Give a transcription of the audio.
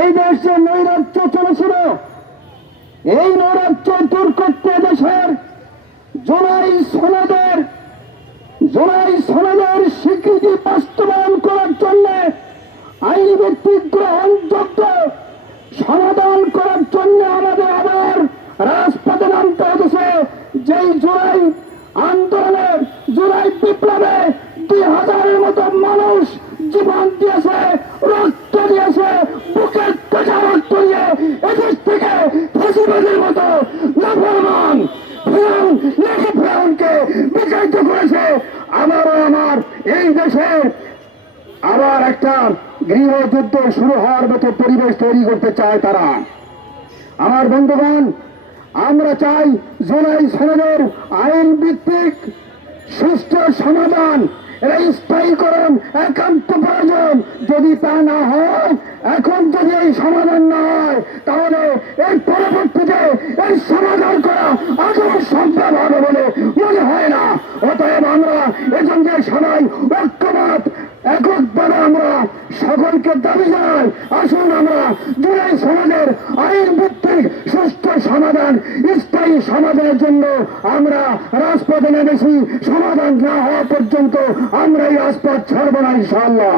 এই দেশে নৈরাজ্য চলেছিল, এই নৈরাজ্য দূর করতে দেশের জুলাই সনদের স্বীকৃতি বাস্তবায়ন করার জন্য আইন ভিত্তিক গ্রহণযোগ্য সমাধান করার জন্য আমাদের আবার রাজপথে নামতে হতেছে। যেই জুলাই আন্দোলনের, জুলাই বিপ্লবে 2000-এর মতো মানুষ জীবন দিয়েছে, রক্ত দিয়েছে, বুকের কাঁচা রক্ত দিয়ে এদেশ থেকে ফেসিবাদের মতো নাফরমান ফেরাউনকে বিতাড়িত করেছে। আমার এই দেশে আবার একটা গৃহযুদ্ধ শুরু হওয়ার মতো পরিবেশ তৈরি করতে চায় তারা। আমার বন্ধুগণ, আমরা চাই জুলাই সনদের আইন ভিত্তিক সুষ্ঠু সমাধান, এরা স্থায়ীকরণ একান্ত প্রয়োজন। যদি তা না হয়, এখন যদি এই সমাধান না হয়, তাহলে এর পরবর্তীতে এই সমাধান করা আদৌ সম্ভব হবে বলে মনে হয় না। অতএব আমরা এজন্য সবাই ঐক্যমত এককভাবে আমরা সকলকে দাবি জানাই, আসুন আমরা জুলাই সমাজের আইন ভিত্তিক সুষ্ঠু সমাধান, স্থায়ী সমাধানের জন্য আমরা রাজপথে নেমেছি। সমাধান না হওয়া পর্যন্ত আমরা এই রাজপথ ছাড়ব না ইনশাআল্লাহ।